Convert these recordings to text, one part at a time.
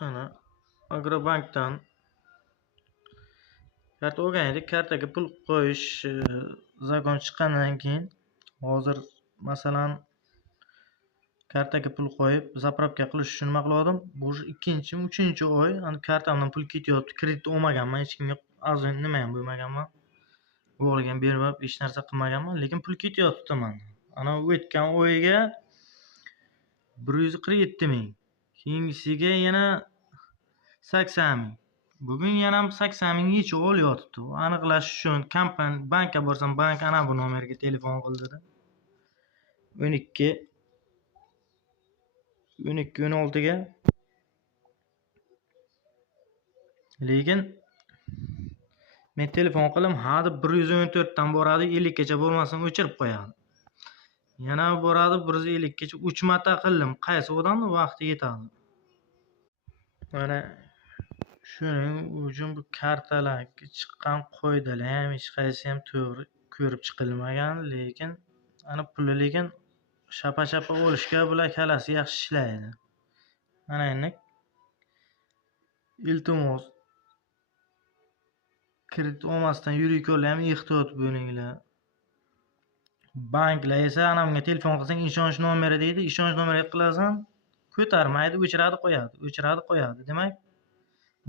Ana Agrobankdan karta olgan edik. Kartaga pul qo'yish zakon chiqqanidan keyin hozir masalan kartaga pul qo'yib zapravka qilish uchun nima qildim? Bu ikkinchi, uchinchi oy kartamdan pul ketyapti. Kredit olmaganman, hech kimga arzon nima ham bo'lmaganman. O'g'liga ham bermab, hech narsa qilmaganman, lekin pul ketyapti manda. Ana o'tgan oyga 147 ming. Keyingisiga yana 80 ming. Bugun yana 80 ming yechib olyapti. Aniqlash uchun bankka borsam, bank ana bu nomerga telefon qildi. 12 16 ga. Lekin men telefon qilim, ha deb 114 dan boradi, 50 gacha bo'lmasin o'chirib qo'yadi. Yana boradi 150 gacha 3 marta qildim. Qaysi odamning vaqti yetadi? Mana shuning uchun bu kartalarga chiqqan qoidalar ham hech qaysi ham to'g'ri ko'rib chiqilmagan, lekin ana puli lekin shapa-shapa olishga bular kalasi yaxshi ishlaydi. Mana endi iltimos kredit olmasdan yuriklar ham ehtiyot bo'linglar. Banklar esa ana bunga telefon qilsang ishonch nomeri deydi, ishonch nomeriga qilasan, ko'tarmaydi, o'chiradi qo'yadi. Demak,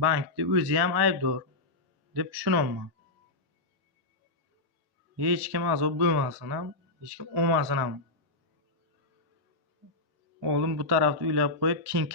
bankni o'zi ham aybdor deb tushunaman. Hech kim azob bo'lmasin ham, hech kim olmasin ham. Oldin bu tarafni uylab qo'yib, keyin